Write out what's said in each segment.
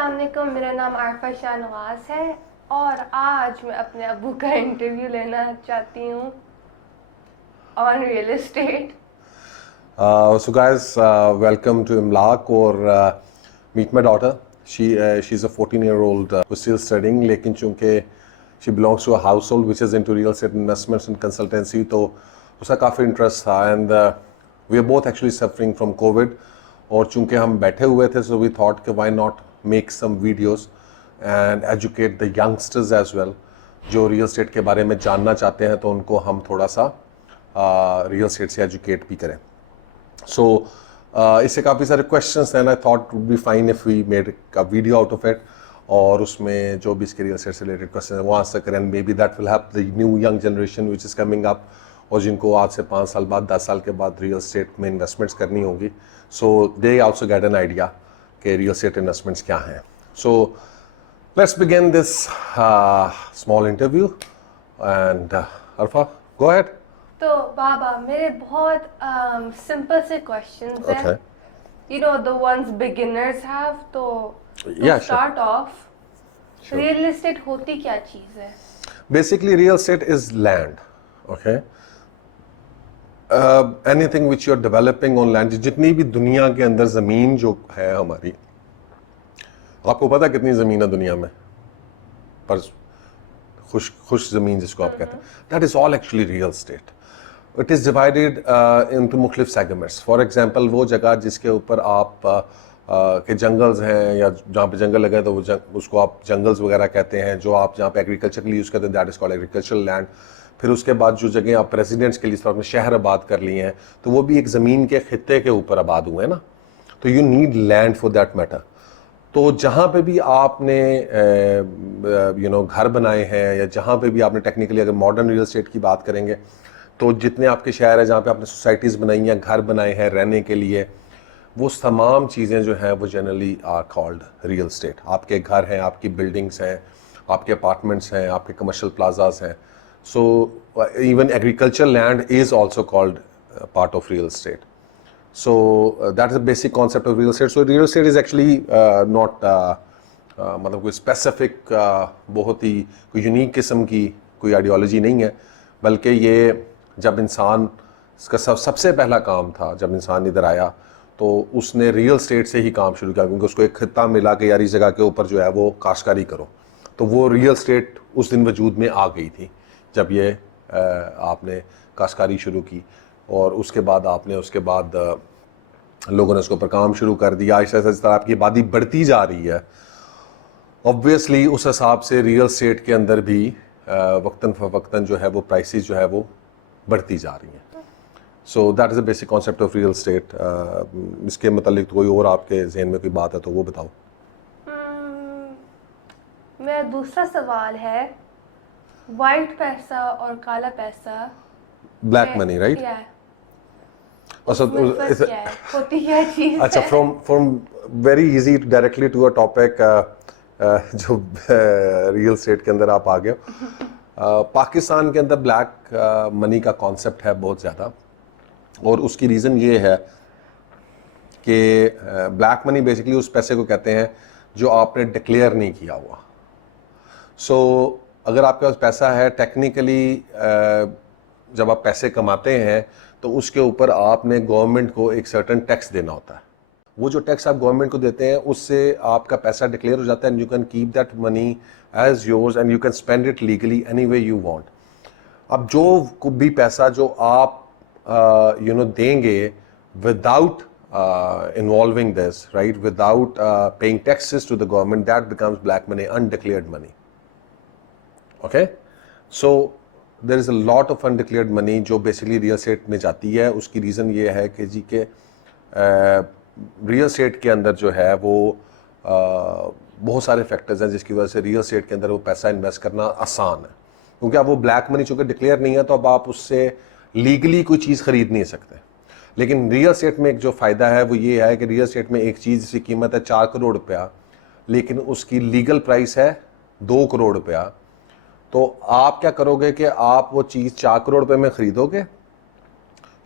अस्सलाम वालेकुम, मेरा नाम आरफा शाह नवाज है और आज मैं अपने अबू का इंटरव्यू लेना चाहती हूँ on real estate. So guys, welcome to Imlaq or meet my daughter. She's a 14-year-old who's still studying, लेकिन चूंकि she belongs to a household which is into real estate investments and consultancy, तो उसका काफ़ी interest था and we are both actually suffering from COVID. और चूंकि हम बैठे हुए थे, so we thought कि why not make some videos and educate the youngsters as well, जो रियल एस्टेट के बारे में जानना चाहते हैं, तो उनको हम थोड़ा सा रियल एस्टेट से एजुकेट भी करें. So इससे काफ़ी सारे क्वेश्चंस हैं. I thought would be fine if we made a video out of it और उसमें जो भी इसके रियल एस्टेट से रिलेटेड क्वेश्चन है वो आंसर करें. Maybe that will help the new young generation which is coming up और जिनको आज से 5 साल बाद 10 साल के बाद रियल एस्टेट में इन्वेस्टमेंट्स करनी होगी. So they also get an idea कि रियल एस्टेट इन्वेस्टमेंट्स क्या हैं. So let's begin this small interview and Arfa go ahead. तो बाबा मेरे बहुत सिंपल से क्वेश्चंस हैं, Okay. You know the ones beginners have. तो Yeah, sure. Start off, Sure. Real estate होती क्या चीज़ है? Basically, real estate is land. Okay. Anything which you are developing on land, जितनी भी दुनिया के अंदर ज़मीन जो है हमारी, आपको पता है कितनी ज़मीन है दुनिया में? पर खुश ज़मीन जिसको आप कहते हैं, that is all actually real estate. It is divided into मुख्तलिफ सेगमेंट्स. फॉर एग्जांपल वो जगह जिसके ऊपर आप के जंगल्स हैं या जहाँ पे जंगल लगे तो उसको आप जंगल्स वगैरह कहते हैं. जो आप जहाँ पे एग्रीकल्चर के लिए यूज़ करते हैं that is called agricultural land. फिर उसके बाद जो जगह आप रेजिडेंट्स के लिए इस आपने शहर आबाद कर लिए हैं तो वो भी एक ज़मीन के खित्ते के ऊपर आबाद हुए हैं ना. तो you need land for that matter. तो जहाँ पे भी आपने घर बनाए हैं या जहाँ पे भी आपने टेक्निकली अगर मॉडर्न रियल एस्टेट की बात करेंगे तो जितने आपके शहर हैं जहाँ पे आपने सोसाइटीज़ बनाई हैं, घर बनाए हैं रहने के लिए, वो तमाम चीज़ें जो हैं वो generally are called real estate. आपके घर हैं, आपकी बिल्डिंग्स हैं, आपके अपार्टमेंट्स हैं, आपके कमर्शियल प्लाजाज हैं. So even agriculture land is also called part of real estate. So that is the basic concept of real estate. So real estate is actually not मतलब कोई स्पेसिफिक बहुत ही कोई unique किस्म की कोई आइडियोलॉजी नहीं है, बल्कि ये जब इंसान इसका सबसे पहला काम था, जब इंसान इधर आया तो उसने रियल एस्टेट से ही काम शुरू किया क्योंकि उसको एक खित्ता मिला कि यार इस जगह के ऊपर जो है वो काश्तकारी करो. तो वो रियल एस्टेट उस दिन वजूद में आ गई थी जब ये आपने काश्तकारी शुरू की और उसके बाद लोगों ने उसके ऊपर काम शुरू कर दिया. ऐसे जिस तरह आपकी आबादी बढ़ती जा रही है, ऑब्वियसली उस हिसाब से रियल एस्टेट के अंदर भी वक्तन फ़वक्तन जो है वो प्राइसेस जो है वो बढ़ती जा रही हैं. So that is the basic concept of real estate. इसके मतलब कोई और आपके जहन में कोई बात है तो वो बताओ. मेरा दूसरा सवाल है, वाइट पैसा और काला पैसा, ब्लैक मनी, राइट? होती क्या चीज़ अच्छा, है? From very easy directly to a topic जो रियल एस्टेट के अंदर आप आ गए. पाकिस्तान के अंदर ब्लैक मनी का कॉन्सेप्ट है बहुत ज़्यादा और उसकी रीज़न ये है कि ब्लैक मनी बेसिकली उस पैसे को कहते हैं जो आपने डिक्लेयर नहीं किया हुआ. सो अगर आपके पास पैसा है, टेक्निकली जब आप पैसे कमाते हैं तो उसके ऊपर आपने गवर्नमेंट को एक सर्टेन टैक्स देना होता है. वो जो टैक्स आप गवर्नमेंट को देते हैं उससे आपका पैसा डिक्लेयर हो जाता है and you can keep that money as yours and you can spend it legally any way you want. अब जो भी पैसा जो आप देंगे without involving this, right, without paying taxes to the government, that becomes black money, undeclared money. Okay, so there is a lot of undeclared money जो basically real estate में जाती है. उसकी रीज़न ये है कि जी के रियल एस्टेट के अंदर जो है वो बहुत सारे फैक्टर्स हैं जिसकी वजह से रियल एस्टेट के अंदर वो पैसा इन्वेस्ट करना आसान है. क्योंकि अब वो ब्लैक मनी चूँकि डिक्लेयर नहीं है तो अब आप उससे लीगली कोई चीज़ ख़रीद नहीं सकते. लेकिन रियल एस्टेट में एक जो फ़ायदा है वो ये है कि रियल एस्टेट में एक चीज़ जिसकी कीमत है 4 करोड़ रुपया लेकिन उसकी लीगल प्राइस है 2 करोड़ रुपया. तो आप क्या करोगे कि आप वो चीज़ 4 करोड़ रुपए में ख़रीदोगे,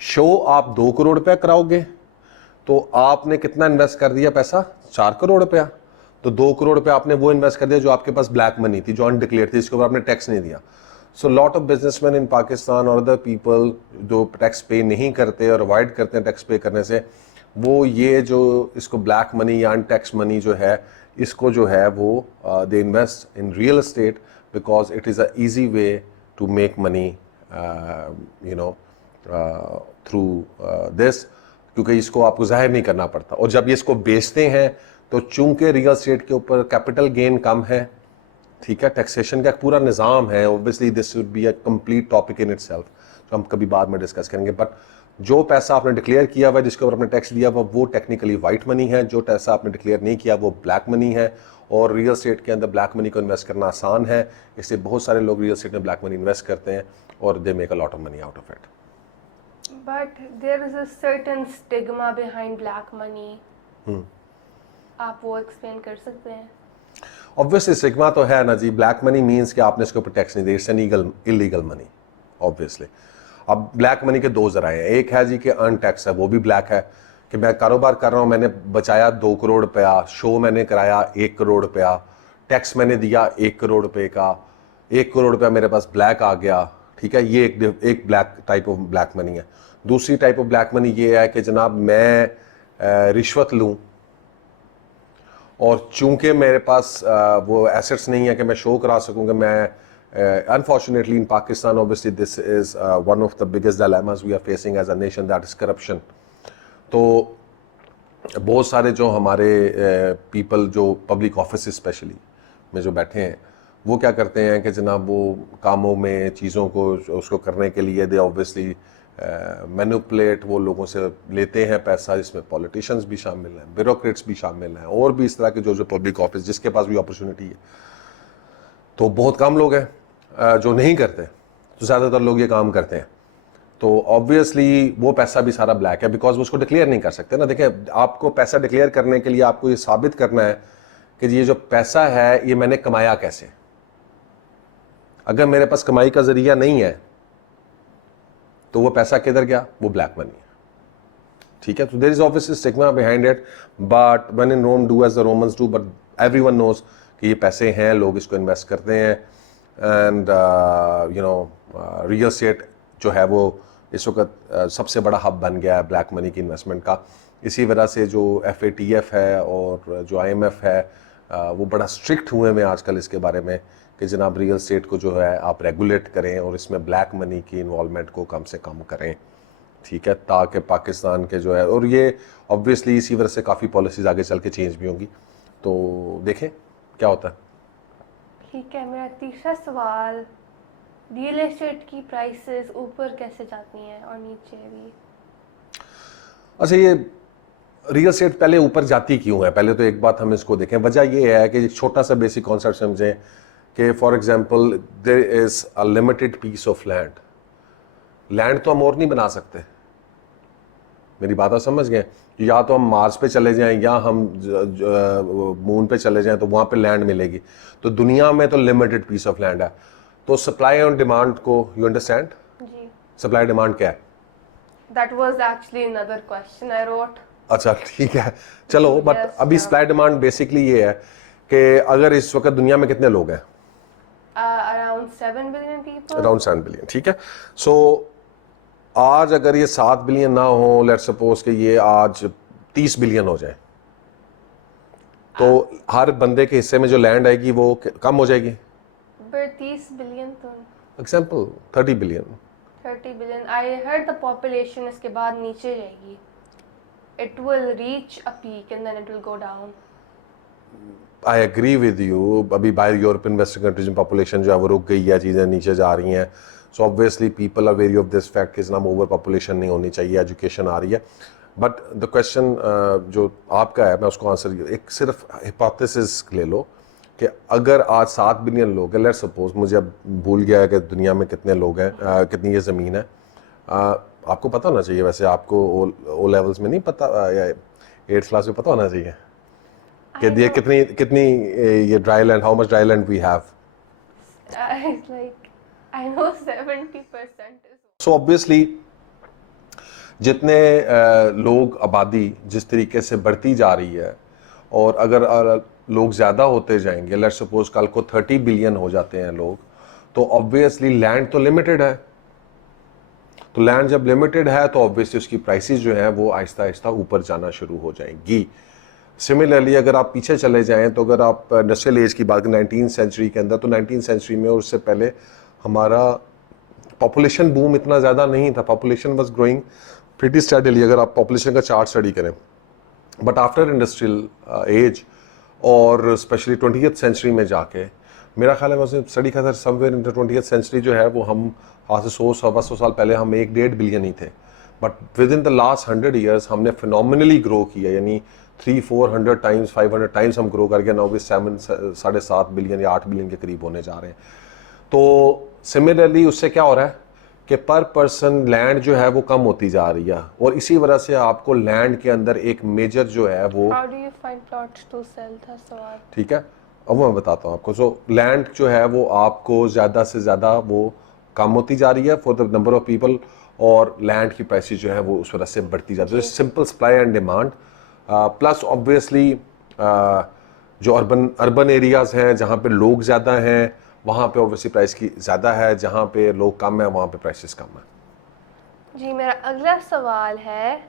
शो आप 2 करोड़ रुपया कराओगे, तो आपने कितना इन्वेस्ट कर दिया पैसा? 4 करोड़ रुपया. तो 2 करोड़ रुपए आपने वो इन्वेस्ट कर दिया जो आपके पास ब्लैक मनी थी, जो अनडिक्लेयर थी, इसके ऊपर आपने टैक्स नहीं दिया। सो लॉट ऑफ बिजनेसमैन इन पाकिस्तान और अदर पीपल जो टैक्स पे नहीं करते और अवॉइड करते हैं टैक्स पे करने से, वो ये जो इसको ब्लैक मनी या अनटैक्स मनी जो है, इसको जो है वो they invest in real estate because it is a easy way to make money you know through this, क्योंकि इसको आपको जाहिर नहीं करना पड़ता। और जब ये इसको बेचते हैं तो चूंकि रियल एस्टेट के ऊपर कैपिटल गेन कम है, ठीक है, टैक्सेशन का एक पूरा निज़ाम है, obviously this would be a complete topic in itself, जो हम कभी बाद में डिस्कस करेंगे। बट जो पैसा आपने डिक्लेयर किया हुआ है, जिसके ऊपर आपने टैक्स दिया हुआ, वो टेक्निकली वाइट मनी है। जो पैसा आपने डिक्लेयर नहीं किया वो ब्लैक मनी है। और रियल एस्टेट के अंदर ब्लैक मनी को इन्वेस्ट करना आसान है, इसलिए बहुत सारे लोग रियल एस्टेट में ब्लैक मनी इन्वेस्ट करते हैं और they make a lot of money out of it. But there is a certain stigma behind black money. आप वो एक्सप्लेन कर सकते हैं? ऑब्वियसली स्टिग्मा तो है ना जी। ब्लैक मनी मीन्स कि आपने इसके ऊपर टैक्स नहीं दिया, it's an illegal money obviously. अब ब्लैक मनी के दो जराए हैं, एक है जी कि अनटैक्स है, वो भी ब्लैक है कि मैं कारोबार कर रहा हूँ, मैंने बचाया 2 करोड़ रुपया, शो मैंने कराया 1 करोड़ रुपया, टैक्स मैंने दिया 1 करोड़ रुपये का, 1 करोड़ रुपया मेरे पास ब्लैक आ गया, ठीक है। ये एक black type of black money है। दूसरी टाइप ऑफ ब्लैक मनी ये है कि जनाब मैं रिश्वत लूँ और चूंकि मेरे पास वो एसेट्स नहीं है कि मैं शो करा सकूँगा। मैं unfortunately in Pakistan obviously this is one of the biggest dilemmas we are facing as a nation, that is corruption. तो बहुत सारे जो हमारे पीपल जो पब्लिक ऑफिस स्पेशली में जो बैठे हैं, वो क्या करते हैं कि जनाब वो कामों में चीज़ों को उसको करने के लिए दे ऑब्वियसली मैनिपुलेट, वो लोगों से लेते हैं पैसा, जिसमें पॉलिटिशियंस भी शामिल हैं, ब्यूरोक्रेट्स भी शामिल हैं, और भी इस तरह के जो पब्लिक ऑफिस जिसके पास भी अपॉर्चुनिटी है। तो बहुत कम लोग हैं जो नहीं करते, तो ज़्यादातर लोग ये काम करते हैं। तो ऑब्वियसली वो पैसा भी सारा ब्लैक है बिकॉज वो उसको डिक्लेयर नहीं कर सकते ना। देखें, आपको पैसा डिक्लेयर करने के लिए आपको ये साबित करना है कि ये जो पैसा है ये मैंने कमाया कैसे। अगर मेरे पास कमाई का जरिया नहीं है तो वो पैसा किधर गया, वो ब्लैक मनी है, ठीक है। तो there is obviously stigma behind it, but when in Rome do as the Romans do, but everyone knows कि ये पैसे हैं, लोग इसको इन्वेस्ट करते हैं। And you know real estate जो है वो इस वक्त सबसे बड़ा हब बन गया है ब्लैक मनी की इन्वेस्टमेंट का। इसी वजह से जो FATF है और जो IMF है वो बड़ा स्ट्रिक्ट हुए हैं आजकल इसके बारे में कि जनाब रियल एस्टेट को जो है आप रेगुलेट करें और इसमें ब्लैक मनी की इन्वॉल्वमेंट को कम से कम करें, ठीक है, ताकि पाकिस्तान के जो है, और ये ऑब्वियसली इसी वजह से काफ़ी पॉलिसीज़ आगे चल के चेंज भी होंगी, तो देखें क्या होता है। ठीक है, मेरा तीसरा सवाल, रियल एस्टेट की प्राइसेस ऊपर कैसे जाती हैं और नीचे भी? अच्छा, ये रियल एस्टेट पहले ऊपर जाती क्यों है, पहले तो एक बात हम इसको देखें। वजह ये है कि एक छोटा सा बेसिक कॉन्सेप्ट समझें कि for example there is a limited piece of land. Land तो हम और नहीं बना सकते, मेरी बात आप समझ गए। या तो हम मार्स पे चले जाएं या हम मून पे चले जाएं तो वहाँ पे लैंड मिलेगी। तो दुनिया में तो लिमिटेड पीस ऑफ लैंड है। तो सप्लाई और डिमांड को, यू अंडरस्टैंड, जी, सप्लाई डिमांड क्या है? That was actually another question I wrote. अच्छा ठीक है, चलो, बट Yes, अभी सप्लाई डिमांड बेसिकली ये है कि अगर इस वक्त दुनिया में कितने लोग हैं? Around 7 billion people. Around 7 billion, ठीक है। सो आज अगर ये 7 बिलियन ना हो, लेट सपोज कि ये आज 30 बिलियन हो जाए, तो हर बंदे के हिस्से में जो लैंड आएगी वो कम हो जाएगी। बट 30 बिलियन तो example 30 billion. 30 billion, I heard the population इसके बाद नीचे जाएगी, it will reach a peak and then it will go down. I agree with you. अभी बाहर यूरोपियन वेस्टर्न कंट्रीज में पॉपुलेशन जो है वो रुक गई है, चीज़ें नीचे जा रही हैं। So obviously people are very of this fact कि इतना ओवर पॉपुलेशन नहीं होनी चाहिए, एजुकेशन आ रही है। बट द क्वेश्चन जो आपका है, मैं उसको आंसर एक सिर्फ हिपोथेसिस ले लो कि अगर आज 7 बिलियन लोग हैं, लेट्स सपोज, मुझे अब भूल गया है कि दुनिया में कितने लोग हैं, कितनी ये ज़मीन है। आपको पता होना चाहिए, वैसे आपको ओ लेवल्स में नहीं पता या 8th क्लास में पता होना चाहिए कि ये कितनी ये dry land, how much dry land we have. Like I know 70%। So obviously जितने लोग, आबादी जिस तरीके से बढ़ती जा रही है, और अगर लोग ज़्यादा होते जाएंगे, लेट्स सपोज कल को 30 बिलियन हो जाते हैं लोग, तो ऑब्वियसली लैंड तो लिमिटेड है। तो लैंड जब लिमिटेड है तो ऑब्वियसली उसकी प्राइसेस जो है वो आहिस्ता आहिस्ता ऊपर जाना शुरू हो जाएंगी। सिमिलरली अगर आप पीछे चले जाएं तो अगर आप इंडस्ट्रियल एज की बात करें 19वीं सेंचुरी के अंदर, तो 19वीं सेंचुरी में और उससे पहले हमारा पॉपुलेशन बूम इतना ज़्यादा नहीं था, population was growing pretty steadily अगर आप पॉपुलेशन का चार्ट स्टडी करें। बट आफ्टर इंडस्ट्रियल एज और स्पेशली 20th सेंचुरी में जाके मेरा ख्याल है मैं स्टडी का था somewhere in the 20th century जो है वो हम आज से 100-125 साल पहले हम 1-1.5 बिलियन ही थे, but with in the last 100 years हमने फिनोमिनली ग्रो किया, यानी 300-400 टाइम्स 500 टाइम्स हम ग्रो करके नाउ भी 7-7.5 बिलियन या 8 बिलियन के करीब होने जा रहे हैं। तो सिमिलरली उससे क्या हो रहा है कि पर पर्सन लैंड जो है वो कम होती जा रही है, और इसी वजह से आपको लैंड के अंदर एक मेजर जो है वो How do you find plots to sell था सवाल। ठीक है, अब मैं बताता हूँ आपको। सो लैंड जो है वो आपको ज़्यादा से ज़्यादा वो कम होती जा रही है for the number of people, और लैंड की प्राइसेस जो है वो उस वजह से बढ़ती जाती है। Simple supply and demand plus obviously जो अर्बन एरियाज़ हैं जहाँ पे लोग ज़्यादा हैं वहाँ पे ऑब्वियसली प्राइस की ज़्यादा है, जहाँ पे लोग कम है वहाँ पे प्राइसेस कम है। जी मेरा अगला सवाल है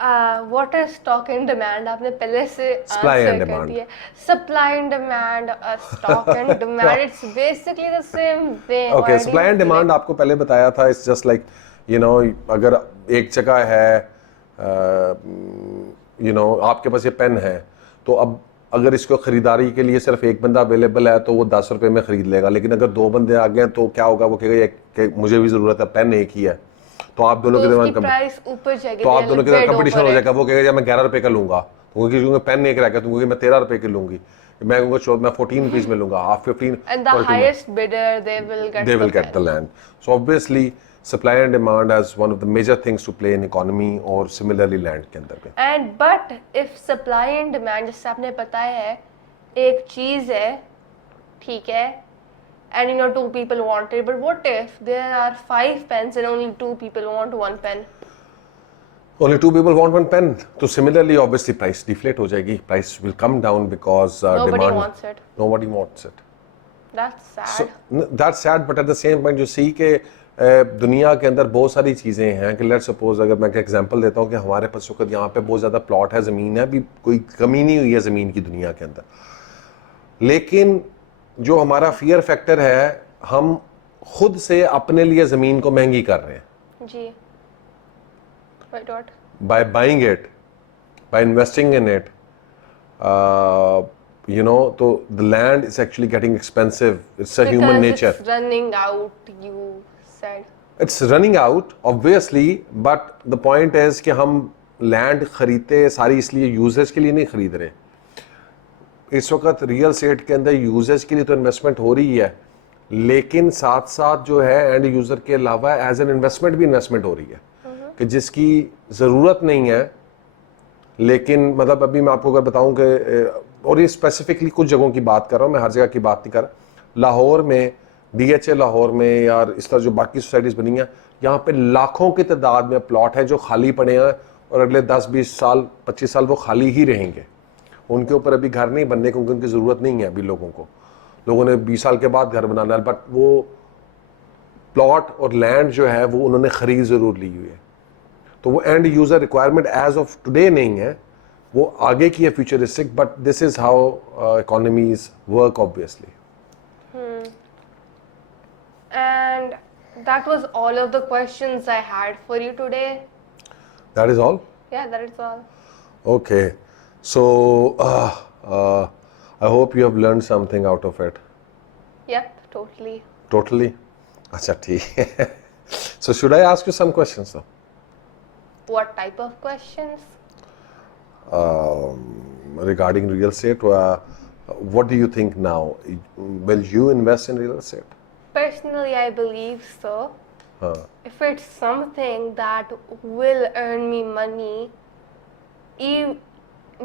what is stock and demand. आपने पहले से Supply and आंसर कर demand. दिया। Supply and demand, stock and demand, it's basically the same thing. Okay, supply and demand आपको पहले बताया था, it's just like you know अगर एक जगह है आपके पास ये पेन है, तो अब अगर इसको खरीदारी के लिए सिर्फ एक बंदा अवेलेबल है तो वो 10 रुपए में खरीद लेगा, लेकिन अगर 2 बंदे आ गए तो क्या होगा, वो कहेगा मुझे भी जरूरत है, पेन एक ही है, तो आप दोनों के दरमियान प्राइस ऊपर जाएगी, तो आप दोनों के दरमियान कंपटीशन हो जाएगा। वो कहेगा मैं 11 रुपए का लूंगा, क्योंकि पेन एक रह गया, तुम मैं 13 रुपए की लूंगी, मैं कहूँगा मैं 14 रुपीज में लूंगा, आप 15, and the highest bidder they will get the land. So obviously supply and demand as one of the major things to play in economy, और similarly land के अंदर भी। and but if supply and demand जैसे आपने बताया है एक चीज है, ठीक है, and two people want it, but what if there are 5 pens and only 2 people want 1 pen? Only 2 people want 1 pen, तो similarly obviously price deflate हो जाएगी, price will come down because Nobody demand wants it. nobody wants it. That's sad. So, that's sad, but at the same point you see कि दुनिया के अंदर बहुत सारी चीज़ें हैं कि लेट्स सपोज अगर मैं एग्जांपल देता हूँ कि हमारे पास वक्त यहाँ पे बहुत ज़्यादा प्लॉट है, ज़मीन है, अभी कोई कमी नहीं हुई है ज़मीन की दुनिया के अंदर, लेकिन जो हमारा फियर फैक्टर है हम खुद से अपने लिए ज़मीन को महंगी कर रहे हैं जी Wait, what? by buying it, by investing in it, so the land is actually getting expensive. It's a human nature. It's running out, you said. It's running out, obviously, but the point is कि हम land खरीदते सारी इसलिए usage के लिए नहीं खरीद रहे। इस वक्त रियल एस्टेट के अंदर यूजेज के लिए तो इन्वेस्टमेंट हो रही है, लेकिन साथ साथ जो है एंड यूजर के अलावा एज एन इन्वेस्टमेंट भी इन्वेस्टमेंट हो रही है कि जिसकी ज़रूरत नहीं है, लेकिन मतलब अभी मैं आपको अगर बताऊं कि, और ये स्पेसिफिकली कुछ जगहों की बात कर रहा हूँ, मैं हर जगह की बात नहीं कर रहा। लाहौर में DHA लाहौर में या इस तरह जो बाकी सोसाइटीज़ बनी हैं, यहाँ पे लाखों की तादाद में प्लॉट हैं जो खाली पड़े हैं और अगले 10-20 साल 25 साल वो खाली ही रहेंगे। उनके ऊपर अभी घर नहीं बनने क्योंकि उनकी ज़रूरत नहीं है अभी लोगों ने 20 साल के बाद घर बनाना है, बट वो प्लॉट और लैंड जो है वो उन्होंने खरीद ज़रूर ली हुई है, तो वो end user requirement as of today नहीं है, वो आगे की है futuristic, but this is how economies work obviously. And that was all of the questions I had for you today. That is all? Yeah, that is all. Okay. So, I hope you have learned something out of it. Yep, totally. Totally? Acha, theek hai. So, should I ask you some questions though? What type of questions? Regarding real estate, what do you think now? Will you invest in real estate? Personally, I believe so. If it's something that will earn me money,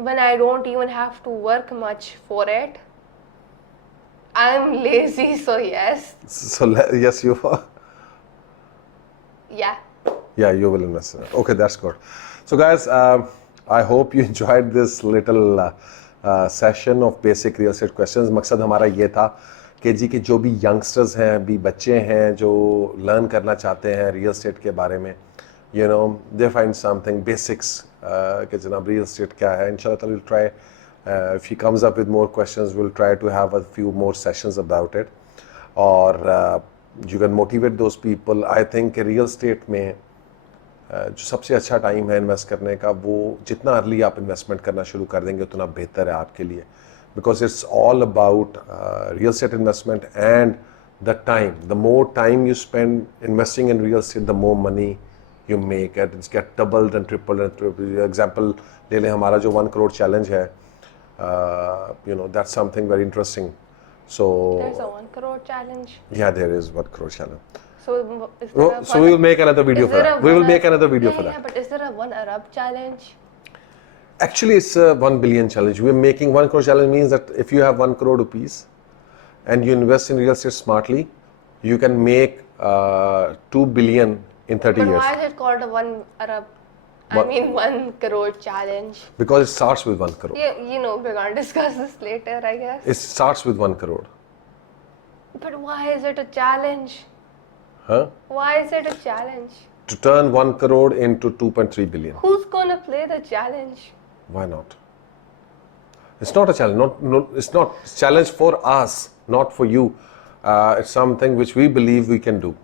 when I don't even have to work much for it, I'm lazy, so yes. So, yes, you are. Yeah. Yeah, you will invest in it. Okay, that's good. So, guys, I hope you enjoyed this little session of basic real estate questions. मकसद हमारा ये था कि जी के जो भी youngsters हैं, अभी बच्चे हैं जो लर्न करना चाहते हैं रियल एस्टेट के बारे में, you know, they find something basics कि जनाब रियल एस्टेट क्या है. इंशाल्लाह we'll try, if he comes up with more questions, we'll try to have a few more sessions about it. और you can motivate those people. I think real estate में जो सबसे अच्छा टाइम है invest करने का, वो जितना अर्ली आप इन्वेस्टमेंट करना शुरू कर देंगे उतना बेहतर है आपके लिए, because it's all about real estate investment and the time. The more time you spend investing in real estate, the more money you make. It's get doubled and tripled. Example ले लें, हमारा जो 1 crore चैलेंज है, you know, that's something very interesting. So There's a 1 crore challenge. yeah, there is 1 crore challenge. So is there a So we will make another video is for there that. a We will one make another video yeah, for that. Yeah, but is there a 1 Arab challenge? Actually, it's a 1 billion challenge. We're making 1 crore challenge means that if you have 1 crore rupees and you invest in real estate smartly, you can make 2 billion in 30 But years. why is it called a 1 Arab? I What? mean 1 crore challenge. Because it starts with 1 crore. Yeah, you know, we're gonna discuss this later, I guess. It starts with 1 crore. But why is it a challenge? Huh? Why is it a challenge? To turn 1 crore into 2.3 billion. Who's gonna play the challenge? Why not? It's not a challenge. It's not a challenge for us, not for you. It's something which we believe we can do.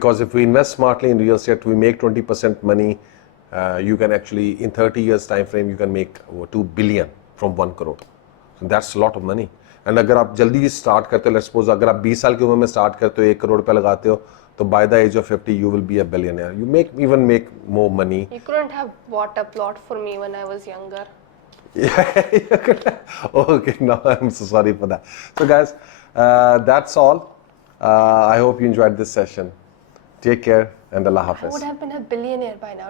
Because if we invest smartly in real estate, we make 20% money. You can actually, in 30 years time frame, you can make 2 billion from 1 crore. So that's a lot of money. And अगर आप जल्दी start करते हो, let's suppose अगर आप 20 साल की उम्र में स्टार्ट करते हो, 1 crore रुपए लगाते हो, तो by the age of 50 you will be a billionaire. You even make more money. You couldn't have bought a plot for me when I was younger. Okay, now I'm so sorry for that. So guys, that's all. I hope you enjoyed this session. Take care and Allah I Hafiz. would have been a billionaire by now.